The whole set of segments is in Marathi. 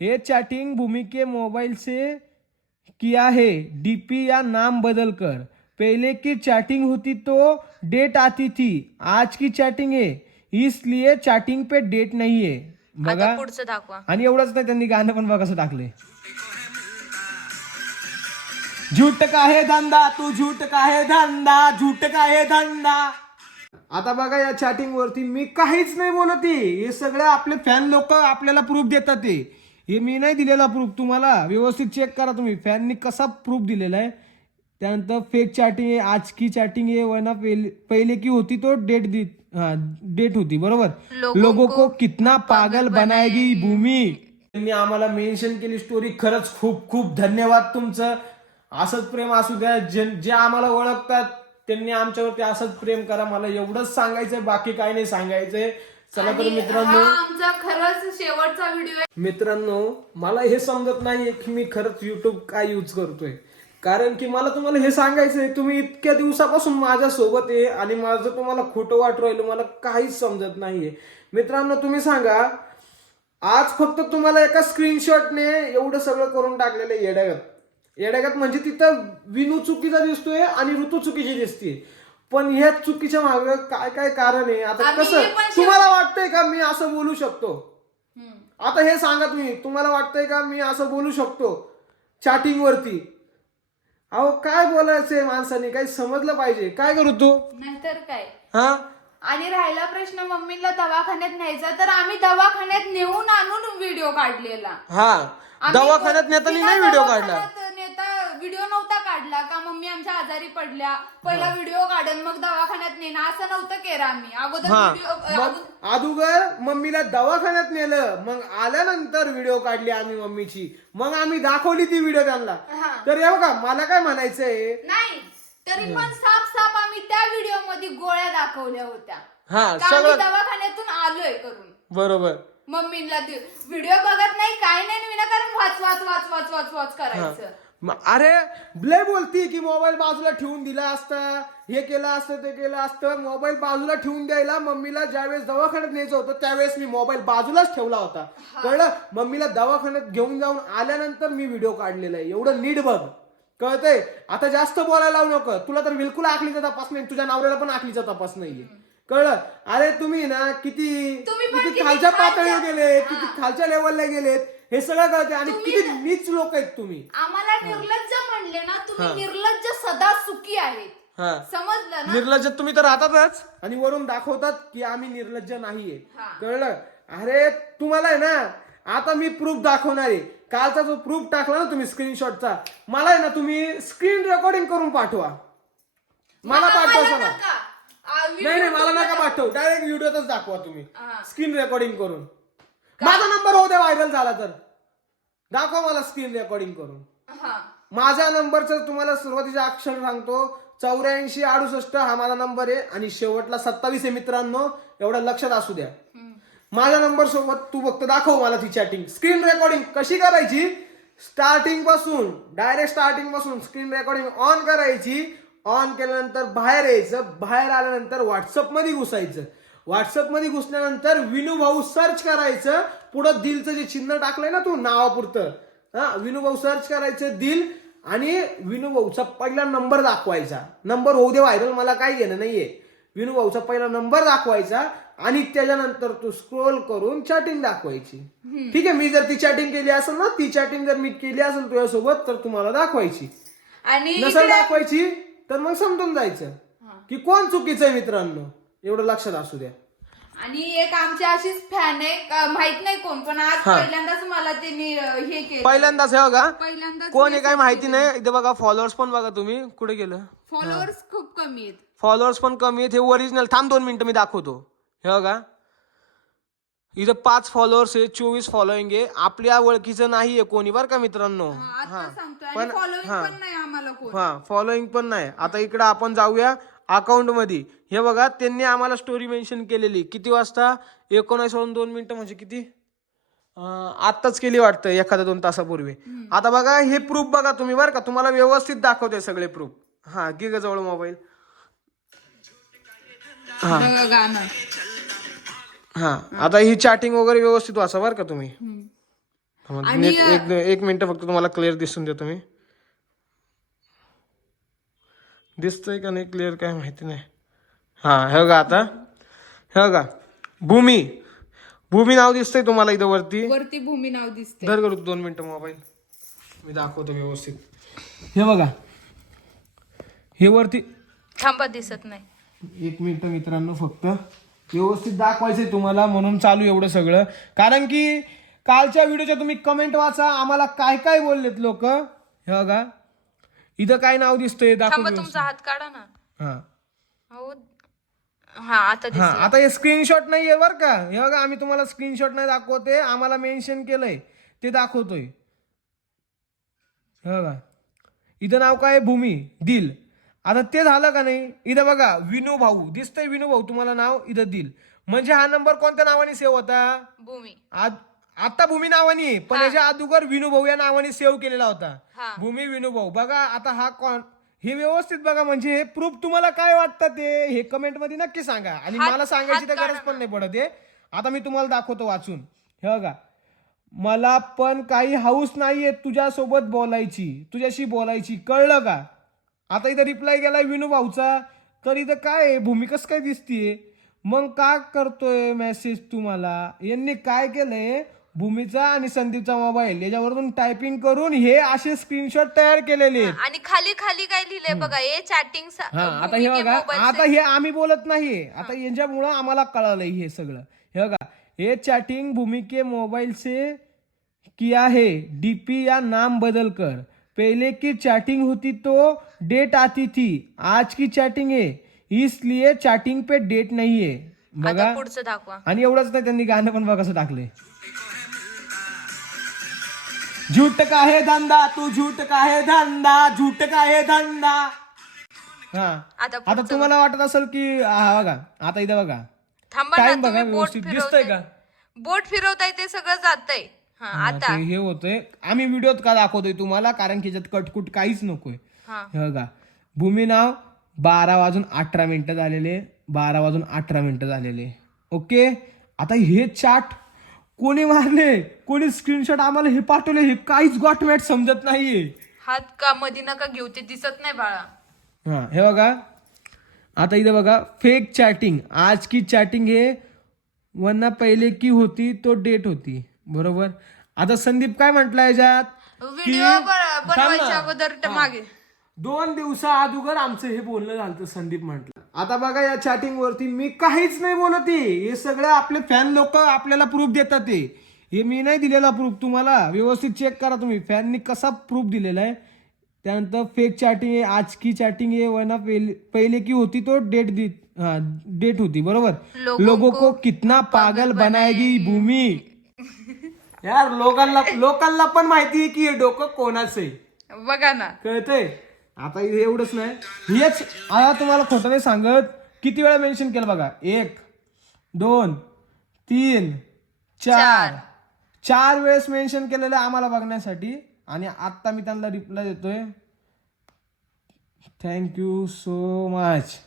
ये चैटिंग भूमि के मोबाइल से किया है. डीपी या नाम बदल कर. पहले की चैटिंग होती तो डेट आती थी. आज की चैटिंग है. इसलिए चैटिंग पे डेट नहीं है. बघा. आता पुढचं दाखवा. आणि एवढंच नाही त्यांनी गाणं पण बघा कसं टाकले झूठ का है धंदा तू झूठ का है धंदा झूठ का है धंदा आता बघा या चॅटिंग वरती मी काहीच नाही बोलत. हे सगळं आपले फॅन लोक आपल्याला प्रूफ देतात ते. हे मी नाही दिलेला प्रूफ तुम्हाला. व्यवस्थित चेक करा तुम्ही. फॅननी कसा प्रूफ दिलेला आहे? त्यानंतर फेक चॅटिंग आहे आज की चॅटिंग आहे वरना पहिले पहिले की होती तो डेट दी हा डेट होती बरोबर? लोगों को को कितना पागल बनाएगी भूमी. त्यांनी आम्हाला मेन्शन केली स्टोरी खरंच खूप खूप धन्यवाद तुमचं. असंच प्रेम असू द्या जे जे आम्हाला ओळखतात त्यांनी आमच्यावरती असंच प्रेम करा मला एवढंच सांगायचंय बाकी काही नाही सांगायचंय. चला तर मित्रांनो हा आमचा खरंच शेवटचा व्हिडिओ आहे. मित्रांनो मला हे समजत नाहीये की मी खरंच युट्यूब काय यूज करतोय. कारण की मला तुम्हाला हे सांगायचंय तुम्ही इतक्या दिवसापासून माझ्या सोबत आहे आणि माझं तुम्हाला खोटं वाटू राहिलं मला काहीच समजत नाहीये. मित्रांनो तुम्ही सांगा आज फक्त तुम्हाला एका स्क्रीनशॉटने एवढं सगळं करून टाकलेलं आहे येड्यागत म्हणजे तिथं विनू चुकीचा दिसतोय आणि ऋतू चुकीची दिसते. पण ह्या चुकीच्या मागे काय काय कारण आहे? आता आम्ही कसं पण शेव- तुम्हाला वाटतंय का मी असं बोलू शकतो? हम्म. आता हे सांगा तुम्ही तुम्हाला वाटतंय का मी असं बोलू शकतो? चॅटिंग वरती. अहो काय बोलायचंय माणसाने? काही समजलं पाहिजे. काय करू तू नाहीतर काय? हा? आणि राहिला प्रश्न मम्मीला दवाखान्यात न्यायचा तर आम्ही दवाखान्यात नेऊन आणून व्हिडिओ काढलेला. हा. आम्ही दवाखान्यात नेताना बिना नाही व्हिडिओ काढला. दवाखान्यात व्हिडिओ नव्हता काढला का मम्मी आमच्या आजारी पडल्या? पहिला व्हिडिओ काढून मग दवाखान्यात नेणं असं नव्हतं केलं आम्ही. अगोदर हा. मग अगोदर मम्मीला दवाखान्यात नेलं मग आल्यानंतर व्हिडिओ काढली आम्ही मम्मीची. मग आम्ही दाखवली ती व्हिडिओ त्यांना. हा. तर हे बघा मला काय म्हणायचंय? नाही तरी पण साफ साफ आम्ही त्या व्हिडिओमध्ये गोळ्या दाखवल्या होत्या. हा का आम्ही सगळं दवाखान्यातून आलोय करून बरोबर. मम्मीला व्हिडिओ बघत नाही काय नाही विनाकारण वाच वाच वाच वाच वाच वाच करायचं. अरे लय बोलती की मोबाईल बाजूला ठेवून दिला असता हे केलं असतं ते केलं असतं मोबाईल बाजूला ठेवून द्यायला मम्मीला ज्यावेळेस दवाखान्यात न्यायचं होतं त्यावेळेस मी मोबाईल बाजूलाच ठेवला होता. कळलं? मम्मीला दवाखान्यात घेऊन जाऊन आल्यानंतर मी व्हिडिओ काढलेला आहे. एवढं नीट बघ. कळतंय? आता जास्त बोलायला लावू नको. तुला तर बिलकुल आखलीचा तपास नाही. तुझ्या नवऱ्याला पण आखलीचा तपास नाहीये. कळलं? अरे तुम्ही ना किती किती खालच्या पातळीवर गेलेत किती खालच्या लेवलला गेलेत. हे सगळं कळतंय. आणि किती नीच लोक आहेत तुम्ही. आम्हाला निर्लज्ज म्हणले ना तुम्ही निर्लज्ज सदा सुखी आहेत. हा. समजलं ना? निर्लज्ज तुम्ही तर राहतातच आणि वरून दाखवतात की आम्ही निर्लज्ज नाहीये. हा. कळलं? अरे तुम्हाला आहे ना आता मी प्रूफ दाखवणार आहे. कालचा जो प्रूफ टाकला ना तुम्ही स्क्रीनशॉटचा मला आहे ना तुम्ही स्क्रीन रेकॉर्डिंग करून पाठवा. मला पाठवा मला सांगा नका. आ, नाही नाही मला नका पाठवू. डायरेक्ट व्हिडिओतच दाखवा तुम्ही. हा. स्क्रीन रेकॉर्डिंग करून. माझा नंबर होऊ द्या व्हायरल झाला तर. दाखवा मला स्क्रीन रेकॉर्डिंग करून. हा. माझ्या नंबरचं तुम्हाला सुरुवातीचे अक्षर सांगतो. चौऱ्याऐंशी अडुसष्ट हा माझा नंबर आहे. आणि शेवटला सत्तावीस आहे मित्रांनो. एवढं लक्षात असू द्या. माझ्या नंबर सोबत तू फक्त दाखव मला ती चॅटिंग स्क्रीन रेकॉर्डिंग कशी करायची? स्टार्टिंगपासून डायरेक्ट स्टार्टिंगपासून स्क्रीन रेकॉर्डिंग ऑन करायची. ऑन केल्यानंतर बाहेर यायचं. बाहेर आल्यानंतर व्हॉट्सअपमध्ये घुसायचं. व्हॉट्सअपमध्ये घुसल्यानंतर विनू भाऊ सर्च करायचं. पुढं दिलचं जे चिन्ह टाकलंय ना तू नावापुरतं. हा विनू भाऊ सर्च करायचं दिल आणि विनू भाऊचा पहिला नंबर दाखवायचा. नंबर होऊ दे व्हायरल मला काही घेणं नाहीये. विनू भाऊचा पहिला नंबर दाखवायचा आणि त्याच्यानंतर तू स्क्रोल करून चॅटिंग दाखवायची. ठीक आहे मी जर ती चॅटिंग केली असेल ना ती चॅटिंग जर मी केली असेल तुझ्यासोबत तर तुम्हाला दाखवायची. आणि नसेल दाखवायची तर मग समजून जायचं की कोण चुकीचं आहे मित्रांनो. एवढं लक्षात असू द्या. आणि एक आमची अशीच फॅन आहे का- माहीत नाही कोण पण आज हा. पहिल्यांदाच मला त्यांनी अं, हे केलं. पहिल्यांदाच हे बघा पहिल्यांदाच कोण आहे काय माहिती नाही. इथे बघा फॉलोअर्स पण बघा तुम्ही. कुठे गेलं? फॉलोअर्स खूप कमी आहेत. फॉलोअर्स पण कमी आहेत. हे ओरिजिनल थांब दोन मिनिटं मी दाखवतो. हे बघा. इथं पाच फॉलोअर्स आहे चोवीस फॉलोईंग आहे. आपल्या ओळखीचं नाहीये कोणी बरं का मित्रांनो? हा, आता सांगतोय. आणि पण फॉलोइंग हा. पण नाही आम्हाला कोण. हा फॉलोईंग पण नाही. आता इकडे आपण जाऊया. अकाउंटमध्ये हे बघा त्यांनी आम्हाला स्टोरी मेन्शन केलेली. किती वाजता? एकोणास वाजून दोन मिनिटं म्हणजे किती? आत्ताच केली वाटतं एखाद्या दोन तासापूर्वी. आता बघा हे प्रूफ बघा तुम्ही बरं का. तुम्हाला व्यवस्थित दाखवते सगळे प्रूफ हा ग जवळ मोबाईल हा हा आता ही चॅटिंग वगैरे व्यवस्थित वाचा बरं का तुम्ही. एक मिनिट फक्त तुम्हाला क्लिअर दिसून देतो मी. दिसतंय का नाही? क्लिअर काय माहिती नाही. हा हे बघा आता. हे बघा. भूमी. भूमी नाव दिसतंय तुम्हाला इथं वरती? वरती भूमी नाव दिसते धर करू दोन मिनिटं मोबाईल. मी दाखवतो व्यवस्थित. हे बघा. हे वरती थांबा दिसत नाही. एक मिनिट मित्रांनो फक्त. व्यवस्थित दाखवायचंय तुम्हाला म्हणून चालू एवढं सगळं. कारण की कालच्या व्हिडिओच्या तुम्ही कमेंट वाचा. आम्हाला काय काय बोललेत लोक? हे बघा. इथं काय नाव दिसतंय? दाखव थांबा व्यवस्थित. तुमचा हात काढा ना. हा. हो. हा आता हा दिसलं. आता हे स्क्रीनशॉट नाहीये बरं का. हे बघा आम्ही तुम्हाला स्क्रीनशॉट नाही दाखवते आम्हाला मेन्शन केलंय. ते दाखवतोय. हे बघा. इथं नाव काय? आहे? भूमी. दिल. आता ते झालं का नाही? इथं बघा विनू भाऊ. दिसतंय विनू भाऊ. तुम्हाला नाव इथं दिल. म्हणजे हा नंबर कोणत्या नावाने सेव्ह होता? भूमी. आज आता भूमी नावाने पण याच्या अगोदर विनू भाऊ या नावाने सेव्ह केलेला होता. हा. भूमी विनू भाऊ. बघा आता हा कोण हे व्यवस्थित बघा म्हणजे हे प्रूफ तुम्हाला काय वाटतं ते हे कमेंटमध्ये नक्की सांगा. आणि हात- मला सांगायची तर हात गरज काढा पण नाही पडत आहे आता मी तुम्हाला दाखवतो वाचून. हे बघा. मला पण काही हाऊस नाहीये तुझ्यासोबत बोलायची. तुझ्याशी बोलायची. कळलं का? आता इथं रिप्लाय गेलाय विनू भाऊचा. तर इथं काय आहे? भूमिकाच काय दिसतीये? मग का करतोय मेसेज तुम्हाला? यांनी काय केलंय? भूमीचा आणि संदीपचा मोबाईल याच्यावरून टायपिंग करून हे असे स्क्रीनशॉट तयार केलेले आहेत. आणि खाली खाली काय लिहिलंय बघा हे चॅटिंग हा आता हे बघा आता हे आम्ही बोलत नाहीये आता यांच्यामुळं आम्हाला कळालंय हे सगळं. हे बघा हे चॅटिंग भूमि के मोबाइल से किया है डीपी या नाम बदल कर. पहले की चैटिंग होती तो डेट आती थी. आज की चैटिंग है इसलिए चैटिंग पे डेट नहीं है बघा. पुढचं दाखवा. आणि एवढंच नाही त्यांनी गाणं पण बघा कसं टाकले झूठ का है धंदा तू झूठ का है धंदा झूठ का है धंदा हा. आता आता तुम्हाला वाटत असेल की हा बघा. आता इथं बघा. थांबा टाइम बघा तुम्ही बोट व्यवस्थित दिसतंय फिरवताय. का? बोट फिरवताय ते सगळं जातंय. हा हा, आता. ते हे होतंय. आम्ही व्हिडिओत का दाखवतोय तुम्हाला? कारण की याच्यात कटकुट काहीच नकोय. हा. हे बघा. भूमी नाव बारा वाजून अठरा मिनिटं झालेले. बारा वाजून अठरा मिनिटं झालेले. ओके आता हे चाट कोणी मारले कोणी स्क्रीनशॉट आम्हाला हे पाठवले हे काहीच गॉटमॅट समजत नाहीये. हात का मधी नका घेऊ ते दिसत नाही बाळा. हा हे बघा. आता इथं बघा फेक चॅटिंग आज की चॅटिंग हे वरना पहिले की होती तो डेट होती. बरोबर? आता संदीप काय म्हटलं याच्यात? व्हिडिओ थांब ना. बनवायच्या अगोदर ते मागे. दोन दिवसा अगोदर आमचं हे बोलणं झालं संदीप म्हटलं. आता बघा या चॅटिंग वरती मी काहीच नाही बोलत आहे. हे सगळं आपले फॅन लोक आपल्याला प्रूफ देतात ते. हे मी नाही दिलेला प्रूफ तुम्हाला. व्यवस्थित चेक करा तुम्ही. फॅननी कसा प्रूफ दिलेला आहे? त्यानंतर फेक चॅटिंग आहे आज की चॅटिंग आहे वना पहिले पहिले की होती तो डेट दी हा डेट होती बरोबर? लोगों लोगों को कितना पागल बनाएगी. भूमी। यार लोकांना लोकांना पण माहिती आहे की हे डोकं कोणाचं आहे? बघा ना. कळतंय? आता इथे एवढंच नाही. हेच आता तुम्हाला खोटं नाही सांगत. किती वेळा मेन्शन केलं बघा? एक दोन तीन चार. चार. वेळेस मेन्शन केलेलं आहे आम्हाला बघण्यासाठी. आणि आता मी त्यांना रिप्लाय देतोय. थँक्यू सो मच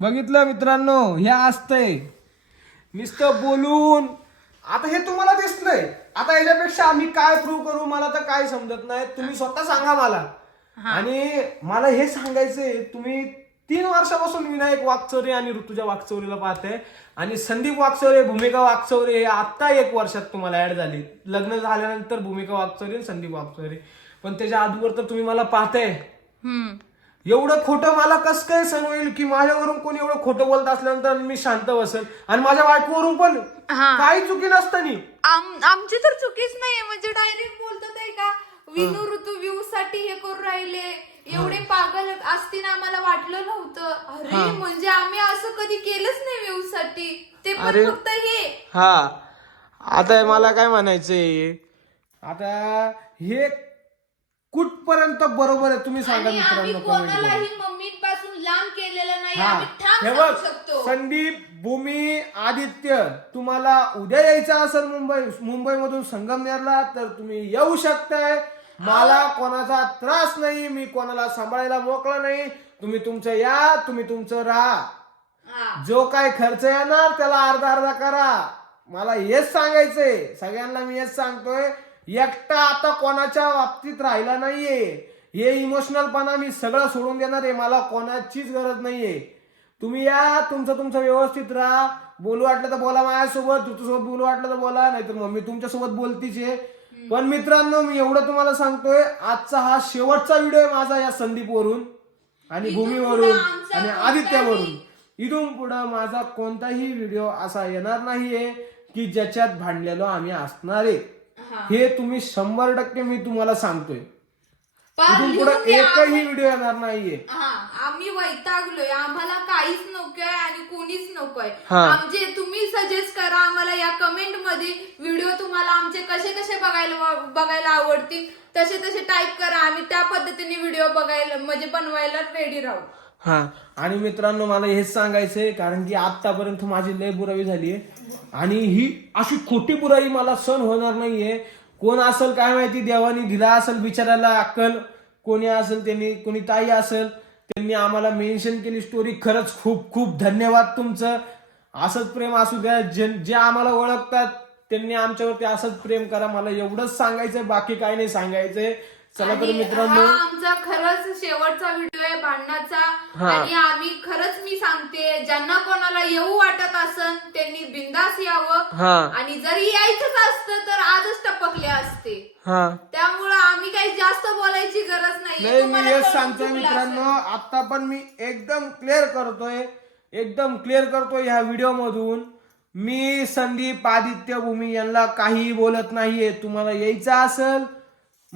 बघितलं मित्रांनो? हे असतंय. नुसतं बोलून. आता हे तुम्हाला दिसलंय आता याच्यापेक्षा आम्ही काय प्रूव्ह करू मला तर काय समजत नाही. तुम्ही स्वतः सांगा मला. आणि मला हे सांगायचंय तुम्ही तीन वर्षापासून विनायक वाकचौरे आणि ऋतुजा वाकचौरेला पाहताय. आणि संदीप वाकचौरे भूमिका वाकचौरे हे आता एक वर्षात तुम्हाला ऍड झाले. लग्न झाल्यानंतर भूमिका वाकचौरे आणि संदीप वाकचौरे. पण त्याच्या अगोदर तर तुम्ही मला पाहताय. हम्म. एवढं खोटं मला कस काय सण होईल की माझ्यावरून कोणी एवढं खोटं बोलत असल्यानंतर मी शांत बसेल आणि माझ्या बायकोवरून पण? हा. काही चुकी नसतानी. आम- आमची तर चुकीच नाहीये. म्हणजे डायरेक्ट बोलतात आहे का? विनू ऋतू व्ह्यू साठी हे करून राहिले. एवढे पागल असतील आम्हाला वाटलं नव्हतं. अरे म्हणजे आम्ही असं कधी केलंच नाही व्ह्यू साठी ते पण अरे. फक्त हे. हा. आता मला काय म्हणायचंय? आता हे कुठपर्यंत बरोबर आहे तुम्ही सांगा आणि आम्ही मित्रांनो comment मध्ये. कोणालाही मम्मी पासून लांब केलेलं नाही हा. आम्ही ठाम हे सांगू बघ शकतो. संदीप भूमी आदित्य तुम्हाला उद्या यायचं असेल मुंबई मुंबईमधून संगमनेरला तर तुम्ही येऊ शकताय. मला कोणाचा त्रास नाही मी कोणाला सांभाळायला मोकळा नाही. तुम्ही तुमचं या तुम्ही तुमचं राहा. हा. जो काय खर्च येणार त्याला अर्धा अर्धा करा. मला हेच सांगायचंय. सगळ्यांना मी हेच सांगतोय. एकटा आता कोणाच्या बाबतीत राहिला नाहीये. हे इमोशनलपणा मी सगळं सोडून देणार आहे. मला कोणाचीच गरज नाहीये. तुम्ही या तुमचं तुमचं व्यवस्थित राहा. बोलू वाटलं तर बोला माझ्यासोबत. तुझ्यासोबत बोलू वाटलं तर बोला. नाहीतर मम्मी तुमच्यासोबत बोलतीच आहे. पण मित्रांनो मी एवढं तुम्हाला सांगतोय आजचा हा शेवटचा व्हिडिओ आहे माझा या संदीपवरून आणि भूमीवरून आणि आदित्यावरून. इथून पुढं माझा कोणताही व्हिडिओ असा येणार नाहीये की ज्याच्यात भांडलेलो आम्ही असणार आहे. हा. तुम्ही शंभर टक्के मी तुम्हाला सांगतोय पण पुढे. एकही व्हिडिओ येणार नाहीये हा आम्ही वैतागलोय आम्हाला काहीच नकोय आणि कोणीच नकोय. आमचे तुम्ही सजेस्ट करा आम्हाला या कमेंटमध्ये व्हिडिओ तुम्हाला आमचे कसे कसे बघायला बघायला आवडतील तसे तसे टाईप करा आम्ही त्या पद्धतीने व्हिडिओ बघायला म्हणजे बनवायला रेडी राहू हा आणि मित्रांनो मला हेच सांगायचंय कारण की आतापर्यंत माझी लय बुराई झाली आहे आणि ही अशी खोटी बुराई मला सण होणार नाहीये. कोण असेल काय माहिती? देवानी दिला असेल बिचारायला अक्कल. कोणी असेल त्यांनी कोणी ताई असेल त्यांनी आम्हाला मेन्शन केली स्टोरी खरंच खूप खूप धन्यवाद तुमचं. असंच प्रेम असू द्या. जे जे आम्हाला ओळखतात त्यांनी आमच्यावरती असंच प्रेम करा. मला एवढंच सांगायचंय बाकी काही नाही सांगायचंय. चला तर आणि मित्रांनो. हा आमचा खरंच शेवटचा व्हिडिओ आहे भांडणाचा. हा. आणि आम्ही खरंच मी सांगते ज्यांना कोणाला येऊ वाटत असन त्यांनी बिंदास यावं. हा. आणि जरी यायचंच असतं तर आजच टपकले असते. हा. त्यामुळं आम्ही काही जास्त बोलायची गरज नाही. नाही मी हेच सांगतोय मित्रांनो आता पण मी एकदम क्लिअर करतोय एकदम क्लिअर करतोय ह्या व्हिडिओ मधून. मी संदीप आदित्य भूमी यांना काही बोलत नाहीये. तुम्हाला यायचं असेल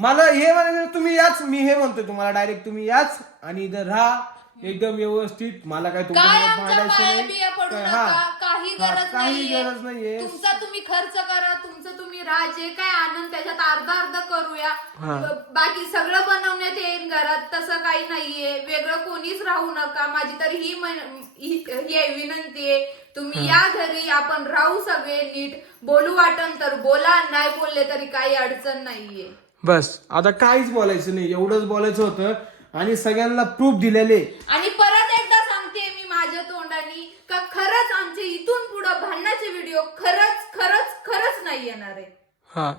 मला हे म्हणायचं तुम्ही याच मी हे म्हणतोय तुम्हाला डायरेक्ट तुम्ही याच आणि इथं राहा. एकदम व्यवस्थित. मला काय काय तुमच्यासोबत आमच्या भांडायचं पाया नाही. बिया पडू काय- नका. हा. काही हा, गरज काही नाहीये. गरज नाहीये. तुमचा तुम्ही खर्च करा तुमचं तुम्ही राहा. जे काय आनंद त्याच्यात अर्धा अर्धा करूया. हा. ब- बाकी सगळं बनवण्यात येईल घरात. तसं काही नाहीये. वेगळं कोणीच राहू नका. माझी तर ही ही ही आहे विनंती आहे. तुम्ही या घरी. आपण राहू सगळे नीट. बोलू वाटन तर बोला. नाही बोलले तरी काही अडचण नाहीये. बस. आता काहीच बोलायचं नाही. एवढंच बोलायचं होतं आणि सगळ्यांना प्रूफ दिलेले. आणि परत एकदा सांगते मी माझ्या तोंडाने का खरंच आमचे इथून पुढं भांडणाचे व्हिडिओ खरंच खरंच खरंच नाही येणार आहे. हा.